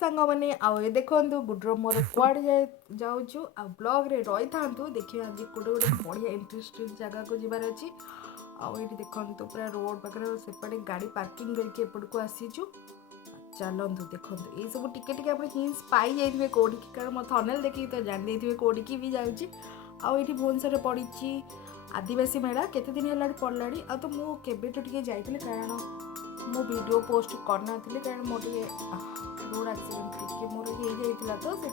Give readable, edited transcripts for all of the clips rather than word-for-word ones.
सांग मैंने आए देखो गुड्र मोर कुआड़े जाऊँ आ ब्लॉग्रे रही था देखिए आज गोटे गोटे बढ़िया इंटरेस्टिंग जगह को जबार अच्छी आए देखु पूरा रोड पाखे सेपटे गाड़ी पार्किंग करके एपटू आसीचु चलतु देखो ये सब टिके आप हिंस पाई जाइए कौटी कारण मो थनेल देखिए तो जान जाइए कौटी भी जाऊँगी आठी भुवनेश्वर पड़ी आदिवासी मेला केते दिन है पड़ा आ तो मुझे टे जाइए कारण मो वीडियो पोस्ट करना कारण मोटे रोड एक्सीडेंट टी मोर हो तो से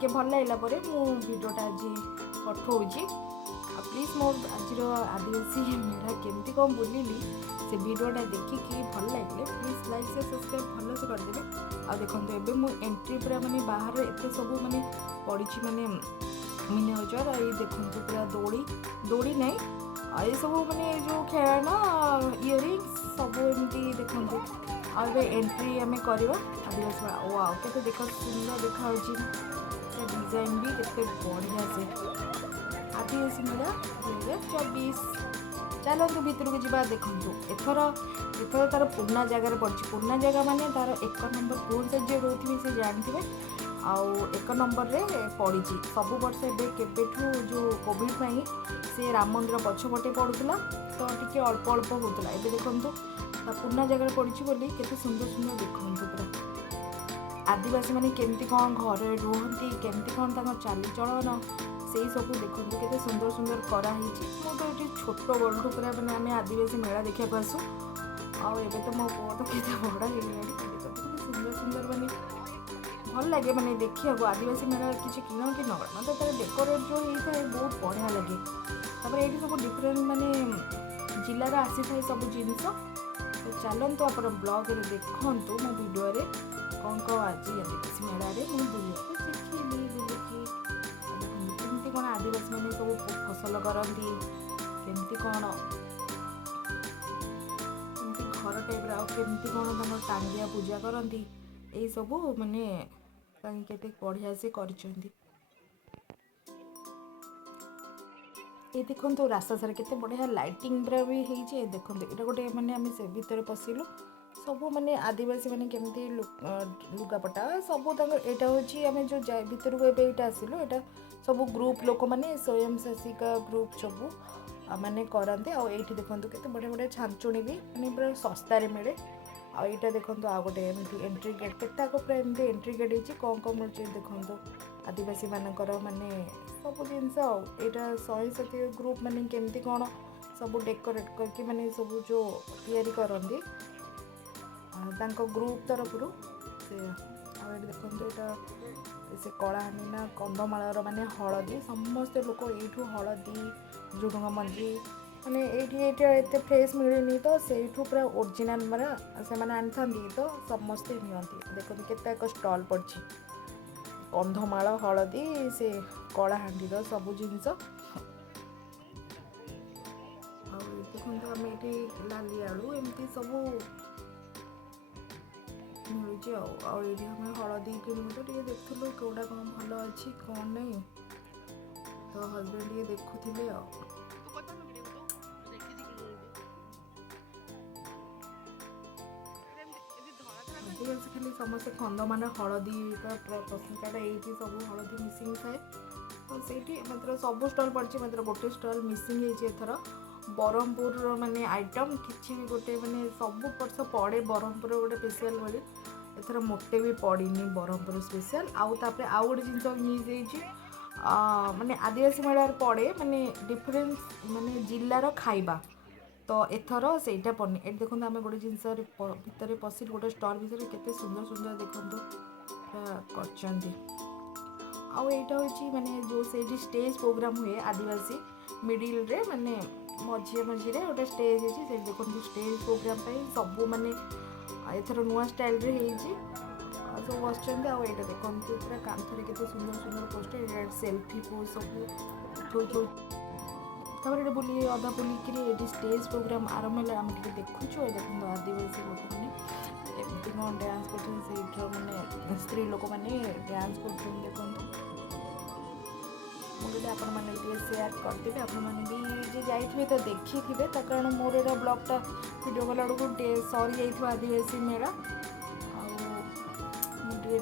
टे भल लगे वीडियोटा आज पठाऊँगी प्लीज मोर आज आदिवासी मेला केमती कौन बुलि से वीडियोटा देखिकी भल लगे प्लीज लाइक से सब्सक्राइब भल से करदेवे आ देखो एबे मु एंट्री पूरा माने बाहर एत सब माने पड़ी माने मिने हजार ये देखो पूरा दौड़ी नहीं ये सब माने जो खेळना इयरिंग्स सब एमती देखो आबे एंट्री आम करवा आदिवासी वाओ केते देख सुंदर देखा डिजाइन भी केते बढ़िया से आदिवासी मेला 2024 चलतु भितर को जा देखु एथर तार पुराना जगार पड़ी पुराना जगह माने तार 1 नंबर भुवनेश्वर जी रोथे से जानते आउ 1 नंबर रे पड़ी सब वर्ष एवं जो कोविड में से राम मंदिर पछपटे पड़ूला तो टी अल्प अल्प होता है देखो पुराना जगह पड़ी बोली केते सुंदर सुंदर देखो पूरा आदिवासी माने केमती कौन घर रुहती केमती कौन चालीचलन से सब देखो केते सुंदर सुंदर कराही तो ये छोट बड़ू पूरा मैंने आम आदिवासी मेला देखा आसू आए तो मो पुओ तो केते बड़ा हो सुंदर सुंदर माने भल लगे माने देखिए आदिवासी मेला किसी किण कि न मतलब तार डेकोरेट जो होता है बहुत बढ़िया लगे तापर ये सब डिफरेंट माने जिलार आसी था सब जिनस तो चलतु आप ब्लॉग देखु मो वीडियो कौन कौन आज आदिवासी मेला मुझे बुला शिखिली बुलिकी केमती कौन आदिवासी मैंने सब फसल करती केमती कौन घर टाइप केमती कौन तुम टांगिया पूजा करती यही सब माने केते बढ़िया से करछंती ये देखो रास्ता सारा केते बढ़िया लाइटिंग पूरा भी होइछे देखो ये गोटे माने आम से भीतर पशिलु सब माने आदिवासी माने केमती लुगापटा सब यहाँ हूँ आम जो भीतर को एटा आसिलु यहाँ सब ग्रुप लोक मैंने स्वयं शासिका ग्रुप सब मैंने करते आठी देखो केते बढ़िया बढ़िया छांचुणी भी मैंने पूरा सस्तार मिले आईटा देखो आ गए एंट्री गेट केता पूरा एमती एंट्री गेट होती कौन कौन मिलूँ देखो आदिवासी मानकर माने सब जिनस यहाँ 170 ग्रुप माने केमती कौन सब डेकोरेट करके माने सब जो तैयारी करती ग्रुप तरफ से देखो यहाँ से कलाहानी ना कंधमाल माने हलदी समस्ते लोक यू हलदी झुडुंग मंजी माने ये फ्रेश मिलनी तो से पूरा ओरिजिनल मारा से आनी था तो समस्ते नियंती देखो केते एक स्टॉल पड़ी कंधमाल हलदी से कलाहांडी सब जिनस देखो आम ये लाली आलू एमती सब मिलूँ आम हलदी किणु तो ये देखुलु कौटा कौन भल अच्छी कौन नहीं तो हजबैंड ये देखुले खाली समस्त कंधमाल हलदी प्रशंसाटा ये सब हलदी मिसिंग थाए तो सही मतलब सब स्टल पड़ी मतलब गोटे स्टल मिसिंग होथर ब्रह्मपुर माने आइटम किसी भी गोटे माने सब वर्ष पड़े ब्रह्मपुर गोटे स्पेशल बोली एथर मोटे भी पड़नी ब्रह्मपुर स्पेशल आउ गोटे जिनस मिस माने आदिवासी मेलार पड़े माने डिफरेंस माने जिलार खाइबा तो एथर सेटा पड़नी ये देखो आम गोटे जिनस भितर पशिल गोटे स्टल भितर केते सुंदर सुंदर देखो करचंती आईटा हूँ माने जो से स्टेज प्रोग्राम हुए आदिवासी मिडिल रे माने मझे मझे गोटे स्टेज है देखो स्टेज प्रोग्राम सब माने एथर नुआ स्टाइल रे सब बस यहाँ देखो पूरा कांथरे के सुंदर सुंदर पोस्टर सेल्फी पोज सब तापर बुली अधा बुलिक ये स्टेज प्रोग्राम आरंभ है आम देखुचु देखो आदिवासी लोक मैंने एमती कौन डांस कर मैंने स्त्री लोक मैंने डांस कर देखो मुझे आपण मैंने सेयार करदेवे आपण मैंने भी जाइए तो देखी थे कारण मोर ये ब्लॉगटा वीडियो कला सरी जा आदिवासी मेला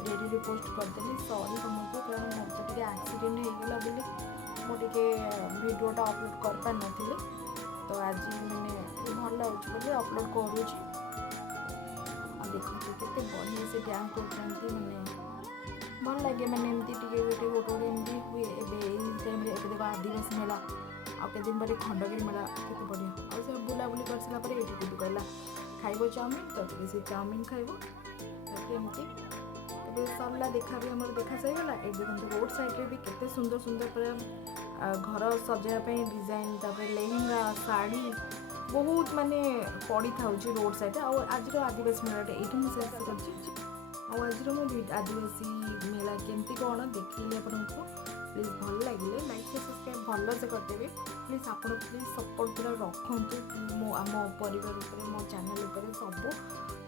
ଡେରିରେ ପୋଷ୍ଟ କରିଦେଲି, ସରି ସମସ୍ତେ, କାରଣ ମୋର ତ ଟିକେ ଆକ୍ସିଡେଣ୍ଟ ହେଇଗଲା ବୋଲି ମୁଁ ଟିକେ ଭିଡ଼ିଓଟା ଅପଲୋଡ଼ କରିପାରିନଥିଲି। ତ ଆଜି ମାନେ ଭଲ ଲାଗୁଛି ବୋଲି ଅପଲୋଡ଼ କରୁଛି। ଆଉ ଦେଖନ୍ତୁ କେତେ ବଢ଼ିଆ ସେ ଡ୍ୟାନ୍ସ କରୁଛନ୍ତି, ମାନେ ଭଲ ଲାଗେ, ମାନେ ଏମିତି ଟିକେ ଗୋଟେ ଏମିତି ହୁଏ। ଏବେ ଏଇ ଟାଇମ୍ରେ ଏବେ ଦେଖ ଆଦିବାସୀ ମେଳା, ଆଉ କେତେ ଦିନ ପରେ ଖଣ୍ଡଗିରି ମେଳା, କେତେ ବଢ଼ିଆ। ଆଉ ସେ ବୁଲାବୁଲି କରିସାରିଲା ପରେ ଏଇଠି ଗୁଡୁ କହିଲା ଖାଇବ ଚାଉମିନ, ତ ଟିକେ ସେ ଚାଉମିନ ଖାଇବ। ଏମିତି ଏବେ ସରିଲା, ଦେଖା ବି ଆମର ଦେଖା ସରିଗଲା। ଏଠି ଦେଖନ୍ତୁ ରୋଡ଼ ସାଇଡ଼୍ରେ ବି କେତେ ସୁନ୍ଦର ସୁନ୍ଦର ପୁରା ଘର ସଜାଇବା ପାଇଁ ଡିଜାଇନ୍, ତାପରେ ଲେହେଙ୍ଗା, ଶାଢ଼ୀ ବହୁତ ମାନେ ପଡ଼ିଥାଉଛି ରୋଡ଼ ସାଇଡ଼୍ରେ। ଆଉ ଆଜିର ଆଦିବାସୀ ମେଳାଟା ଏଇଠି ମୁଁ ଶେଷ କରିଛି। ଆଉ ଆଜିର ମୁଁ ଆଦିବାସୀ ମେଳା କେମିତି କ'ଣ ଦେଖେଇଲି ଆପଣଙ୍କୁ। ପ୍ଲିଜ୍ ଭଲ ଲାଗିଲେ ଲାଇକ୍ ସବସ୍କ୍ରାଇବ୍ ଭଲସେ କରିଦେବେ। ପ୍ଲିଜ୍ ଆପଣ ପ୍ଲିଜ୍ ସପୋର୍ଟ ପୁରା ରଖନ୍ତୁ ମୋ ଆମ ପରିବାର ଉପରେ, ମୋ ଚ୍ୟାନେଲ୍ ଉପରେ ସବୁ।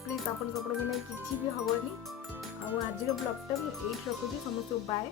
ପ୍ଲିଜ୍ ଆପଣ ସପୋର୍ଟ ବିନା କିଛି ବି ହେବନି। ଆଉ ଆଜିର ବ୍ଲଗ୍ଟା ମୁଁ ଏଇଠି ରଖୁଛି। ସମସ୍ତଙ୍କୁ ବାଏ।